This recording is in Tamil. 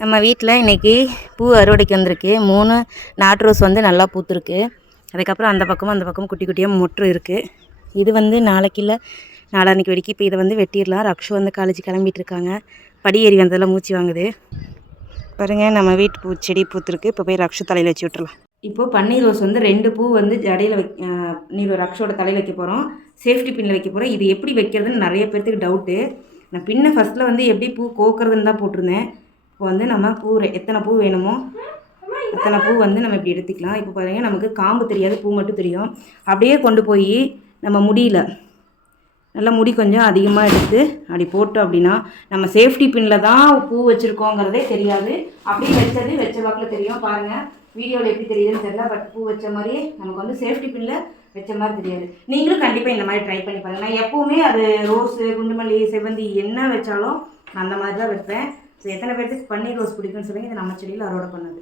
நம்ம வீட்டில் இன்றைக்கி பூ அறுவடைக்கு வந்திருக்கு. 3 நாட்டு ரோஸ் வந்து நல்லா பூத்துருக்கு. அதுக்கப்புறம் அந்த பக்கமும் குட்டி குட்டியாக மொட்டு இருக்குது. இது வந்து நாளைக்கு இல்லை நாளான்னைக்கு வெடிக்கு. இப்போ இதை வந்து வெட்டிடலாம். ரக்ஷு வந்து காலேஜ் கிளம்பிட்டு இருக்காங்க. படி ஏறி வந்ததெல்லாம் மூச்சு வாங்குது. பாருங்கள், நம்ம வீட்டு செடி பூத்துருக்கு. இப்போ போய் ரக்ஷு தலையில் வச்சு விட்டுறலாம். இப்போது பன்னீர் ரோஸ் வந்து 2 பூ வந்து ஜடையில் நீர் ரக்ஷோட தலையில் வைக்க போகிறோம். சேஃப்டி பின்னில் வைக்க போகிறோம். இது எப்படி வைக்கிறதுன்னு நிறைய பேர்த்துக்கு டவுட்டு. நான் பின்ன ஃபஸ்ட்டில் வந்து எப்படி பூ கோக்கிறதுன்னு தான் போட்டிருந்தேன். இப்போ வந்து நம்ம எத்தனை பூ வேணுமோ அத்தனை பூ வந்து நம்ம இப்படி எடுத்துக்கலாம். இப்போ பாருங்கள், நமக்கு காம்பு தெரியாது, பூ மட்டும் தெரியும். அப்படியே கொண்டு போய் நம்ம முடியல நல்லா முடி கொஞ்சம் அதிகமாக எடுத்து அப்படி போட்டோம் அப்படின்னா நம்ம சேஃப்டி பின்னில் தான் பூ வச்சுருக்கோங்கிறதே தெரியாது. அப்படியே வச்ச வாக்கில் தெரியும். பாருங்கள், வீடியோவில் எப்படி தெரியுதுன்னு தெரியல. பட் பூ வச்ச மாதிரியே நமக்கு வந்து சேஃப்டி பின்னில் வச்ச மாதிரி தெரியாது. நீங்களும் கண்டிப்பாக இந்த மாதிரி ட்ரை பண்ணி பாருங்கள். நான் எப்போவுமே அது ரோஸு, குண்டுமல்லி, செவ்வந்தி என்ன வச்சாலும் அந்த மாதிரி தான் வைப்பேன். ஸோ எத்தனை பேர்த்துக்கு பன்னீர் ரோஸ் பிடிக்கும்னு சொல்லுங்கள். இது நம்ம செடியில் அறுவடை பண்ணது.